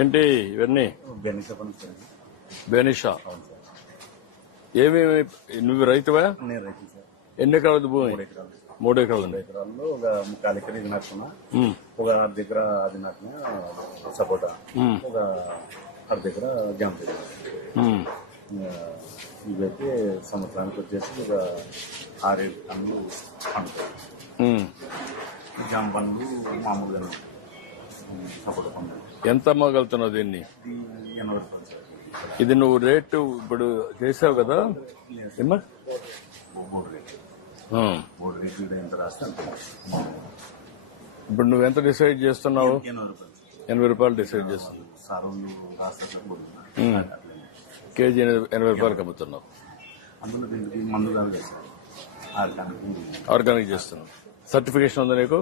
ఏంటి ఇవన్నీ బెనిషా పని సార్. బెనిషా అవును సార్. ఏమేమి నువ్వు రైతువా? నేను రైతు సార్. ఎన్ని ఎకరాలు భూమి? 3 ఎకరాలు. 3 ఎకరాలు ఉంది. 3 ఎకరాల్లో ఒక 3/4 ఎకరం ఇది నాటుకున్నా, ఉమ్, ఒక అర్ధ ఎకరా అది నాటిన సపోటా, ఉమ్, ఒక అర్ధ ఎకరా జామ చెట్టు. ఉమ్. ఇవైతే సంవత్సరానికి వచ్చేసి ఒక 6-7 టన్నులు పండుతాయి. ఉమ్. జామ పండ్లు మామూలుగా సపోటా పండ్లు. ఎంత అమ్మగలుగుతున్నావు దీన్ని? ఇది 80 రూపాయలు సార్. ఇది నువ్వు రేటు ఇప్పుడు చేసావు కదా ఏమ్మా? Board rate. Um. Board rate కూడా ఎంత రాస్తే అంత. ఇప్పుడు నువ్వు ఎంత డిసైడ్ చేస్తున్నావు? 80 రూపాయలు. 80 రూపాయలు డిసైడ్ చేస్తున్నావు. సారోళ్ళు రాస్తారు బోర్డు. కేజీ 80 రూపాయలకి అమ్ముతున్నావు. అందులో దీనికి మందు కాదు కదా సార్. ఆర్గానిక్ చేస్తున్నావు. సర్టిఫికేషన్ ఉందా నీకు?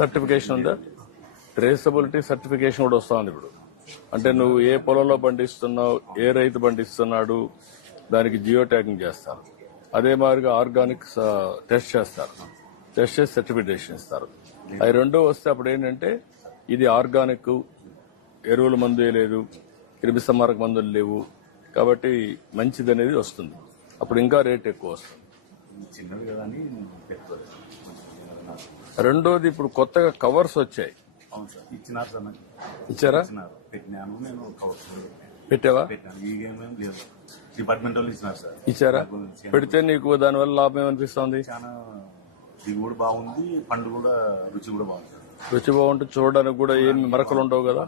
సర్టిఫికేషన్ ఉందా? ట్రేసబిలిటీ సర్టిఫికేషన్ కూడా వస్తుంది ఇప్పుడు. అంటే నువ్వు ఏ పొలంలో పండిస్తున్నావు, ఏ రైతు పండిస్తున్నాడు, దానికి జియో ట్యాగింగ్ చేస్తారు. అదే మాదిరిగా ఆర్గానిక్ టెస్ట్ చేస్తారు. టెస్ట్ చేసి సర్టిఫికేషన్ ఇస్తారు. అవి రెండో వస్తే అప్పుడు ఏంటంటే ఇది ఆర్గానిక్, ఎరువుల మందు లేదు, క్రిమిసంహారక మందులు లేవు, కాబట్టి మంచిది అనేది వస్తుంది. అప్పుడు ఇంకా రేట్ ఎక్కువ వస్తుంది. చిన్నది కదా అని పెట్టుకోలేదు. రెండోది ఇప్పుడు కొత్తగా కవర్స్ వచ్చాయి. అవును సార్. ఇచ్చినారు సార్ నాకు. ఇచ్చారా? ఇచ్చినారు. పెట్టినాను నేను కవర్స్ పెట్టావా? పెట్టాను. ఈ గేమ్ ఏం లేదు. డిపార్ట్మెంట్ వాళ్ళు ఇచ్చినారు సార్. ఇచ్చారా? పెడితే నీకు దానివల్ల లాభం ఏమనిపిస్తుంది? చాలా దిగుబడి బాగుంది, పండు కూడా రుచి కూడా బాగుంది సార్. రుచి బాగుంటుంది, చూడడానికి కూడా ఏమి మరకలు ఉండవు కదా.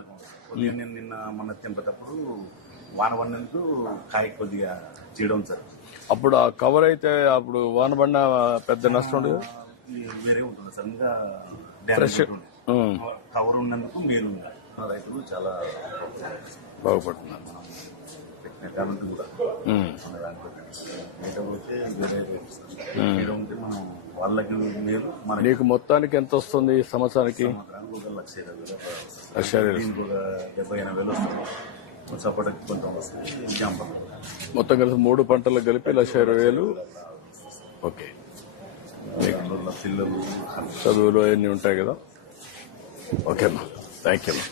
నేను నిన్న మన తెంపేటప్పుడు వాన పడినందుకు కాయ కొద్దిగా చేయడం సార్. అప్పుడు ఆ కవర్ అయితే అప్పుడు వాన పడిన పెద్ద నష్టం ఉండదు. వేరే ఉంటుంది సార్. ఇంకా ఫ్రెష్ కవర్ ఉన్నందుకు మీరు రైతులు చాలా బాగుపడుతున్నారు. కాబట్టి కూడా లేకపోతే వేరే వేరే ఉంటే మనం వాళ్ళకి మీరు మన నీకు మొత్తానికి ఎంత వస్తుంది ఈ సంవత్సరానికి? 1,20,000 దీనికి ఒక 70,000-80,000 వస్తుంది. సపోర్ట్కి కొంచెం వస్తుంది. జాంప మొత్తం కలిసి 3 పంటలు కలిపి 1,20,000. ఓకే. పిల్లలు చదువులు అవన్నీ ఉంటాయి కదా. ఓకే అమ్మా, థ్యాంక్ యూ అమ్మా.